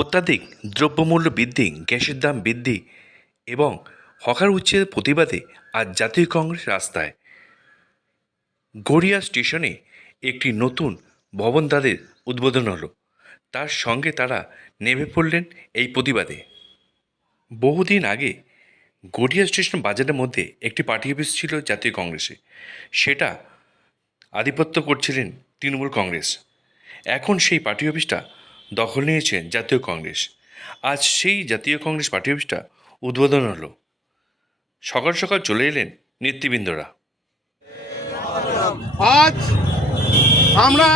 অত্যাধিক দ্রব্যমূল্য বৃদ্ধি, গ্যাসের দাম বৃদ্ধি এবং হকার উচ্ছেদের প্রতিবাদে আজ জাতীয় কংগ্রেস রাস্তায়। গড়িয়া স্টেশনে একটি নতুন ভবন তাদের উদ্বোধন হলো, তার সঙ্গে তারা নেমে পড়লেন এই প্রতিবাদে। বহুদিন আগে গড়িয়া স্টেশন বাজারের মধ্যে একটি পার্টি অফিস ছিল জাতীয় কংগ্রেসে, সেটা আধিপত্য করছিলেন তৃণমূল কংগ্রেস। এখন সেই পার্টি অফিসটা দখল নিয়েছেন জাতীয় কংগ্রেস। আজ সেই জাতীয় কংগ্রেস পার্টি অফিসটা উদ্বোধন হলো। সকাল সকাল চলে এলেন নেতৃবৃন্দরা। আজ আমরা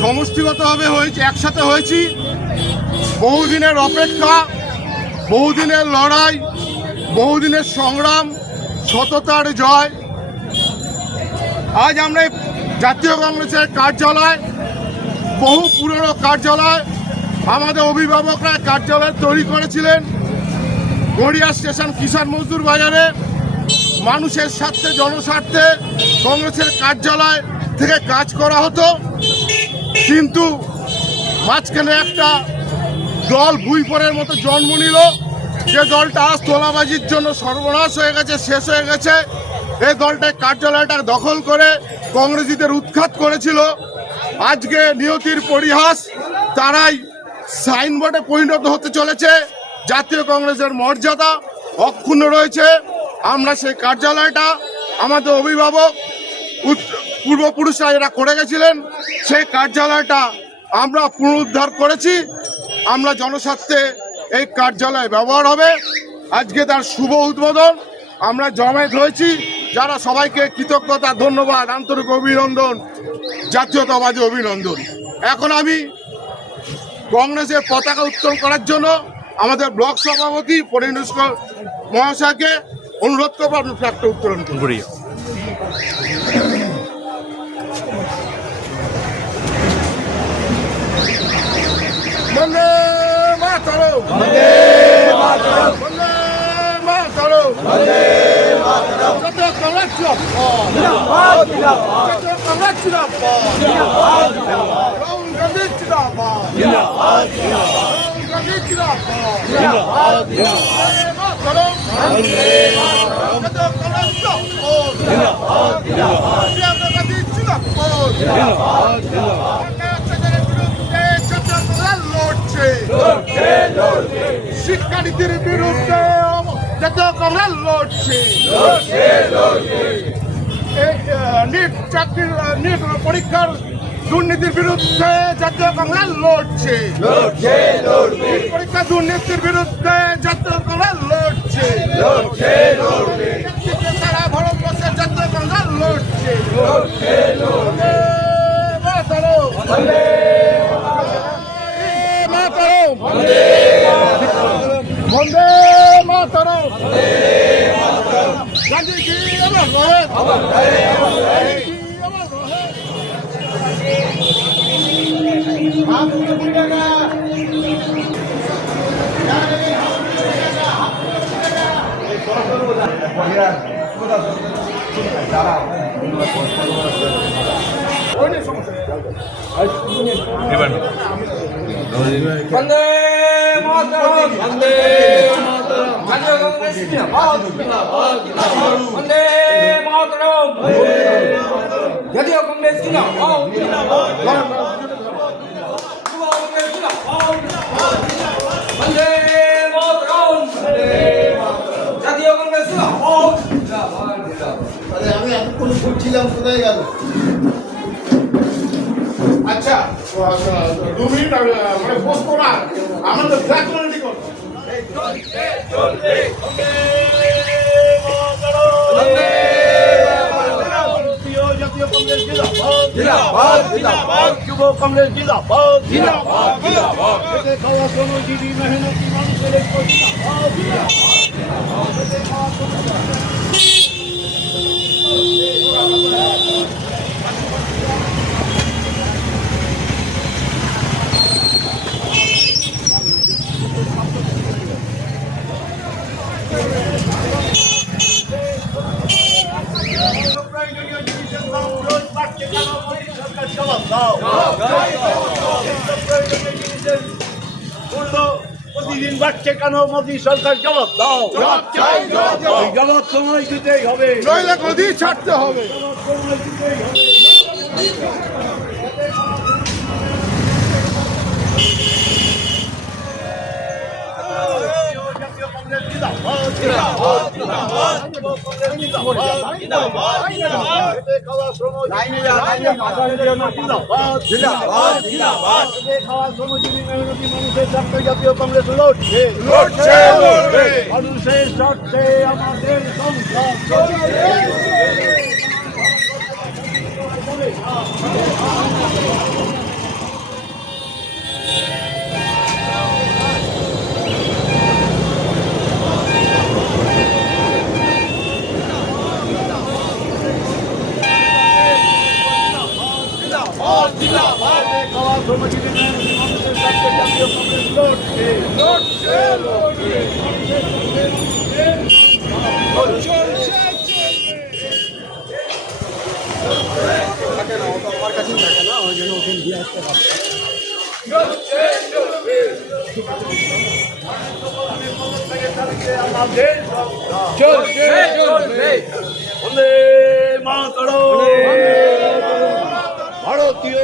সমষ্টিগতভাবে একসাথে হয়েছি। বহুদিনের অপেক্ষা, বহুদিনের লড়াই, বহুদিনের সংগ্রাম, সততার জয়। আজ আমরা জাতীয় কংগ্রেসের কার্যালয়, বহু পুরনো কার্যালয়, আমাদের অভিভাবকরা কার্যালয় তৈরি করেছিলেন গড়িয়া স্টেশন কিষাণ মজদুর বাজারে। মানুষের স্বার্থে, জনস্বার্থে কংগ্রেসের কার্যালয় থেকে কাজ করা হতো, কিন্তু মাঝখানে একটা দল ভুইপড়ের মতো জন্ম নিল, যে দলটা আজ তোলাবাজির জন্য সর্বনাশ হয়ে গেছে, শেষ হয়ে গেছে। এই দলটায় কার্যালয়টা দখল করে কংগ্রেসীদের উৎখাত করেছিল। আজকে নিয়তির পরিহাস, তারাই সাইনবোর্ডে পরিণত হতে চলেছে। জাতীয় কংগ্রেসের মর্যাদা অক্ষুণ্ণ রয়েছে। আমরা সেই কার্যালয়টা আমাদের অভিভাবক পূর্বপুরুষরা এরা করে গেছিলেন, সেই কার্যালয়টা আমরা পুনরুদ্ধার করেছি। আমরা জনস্বার্থে এই কার্যালয় ব্যবহার হবে। আজকে তার শুভ উদ্বোধন আমরা জমায়েত হয়েছি, যারা সবাইকে কৃতজ্ঞতা, ধন্যবাদ, আন্তরিক অভিনন্দন, জাতীয়তাবাদী অভিনন্দন। এখন আমি কংগ্রেসের পতাকা উত্তোলন করার জন্য আমাদের ব্লক সভাপতি পরিণুষ মহাশয়কে অনুরোধ করবো, আপনি ফ্ল্যাগটা উত্তোলন করুন। বন্দে মাতরম, বন্দে মাতরম, বন্দে মাতরম, বন্দে মাতরম। জাতীয় কংগ্রেস জিন্দাবাদ, জাতীয় কংগ্রেস জিন্দাবাদ, রাহুল গান্ধী জিন্দাবাদ, রাহুল গান্ধী জিন্দাবাদ, বন্দে মাতরম, বন্দে মাতরম। জাতীয় কংগ্রেস জিন্দাবাদ, প্রিয়াঙ্কা গান্ধী জিন্দাবাদ। শিক্ষানীতির বিরুদ্ধে জাতীয় কংগ্রেস লড়ছে। নিট পরীক্ষার দুর্নীতির বিরুদ্ধে জাতীয় কংগ্রেস লড়ছে। পরীক্ষা দুর্নীতির বিরুদ্ধে জাতীয় কংগ্রেস লড়ছে। সারা ভারতবর্ষের জাতীয় কংগ্রেস লড়ছে। বন্দে মাতরম, গান্ধীজি আমার রহে, গান্ধীজি আমার রহে। বন্দে মাতরম, বন্দে মাতরম, জাতীয় কংগ্রেস জিন্দাবাদ, বন্দে মাতরম, জাতীয় কংগ্রেস জিন্দাবাদ, বন্দে মাতরম, জাতীয় কংগ্রেস জিন্দাবাদ। আমি এতক্ষণ ঘুরছিলাম, কোথায় গেল? আচ্ছা, 2 মিনিট মানে বসবো না, আমাদের ফ্ল্যাগ রেডি করবো। জাতীয় কংগ্রেস জিন্দাবাদ, যুব কংগ্রেস জিন্দাবাদ, খেটে খাওয়া শ্রমজীবী মেহনতি মানুষের ঐক্য জিন্দাবাদ। জবাব দাও। প্রতিদিন বাড়ছে কেন? মোদী সরকার জবাব দাও। জবাব চাই, জবাব দাও। এই জবাব সময় দিতেই হবে। নইলে গদি ছাড়তে হবে। সময় দিতেই হবে। জাতীয় কংগ্রেস লড়ছে, লড়ছে, লড়বে। মানুষের স্বার্থে আমাদের সংগ্রাম চলছে। খাওয়া শ্রমজীবী মানুষের স্বার্থে জাতীয় কংগ্রেস লড়ছে, লড়ছে, লড়বে। আমাদের সংগ্রাম চলছে চলবে বন্দে মাতরম। ভারতীয়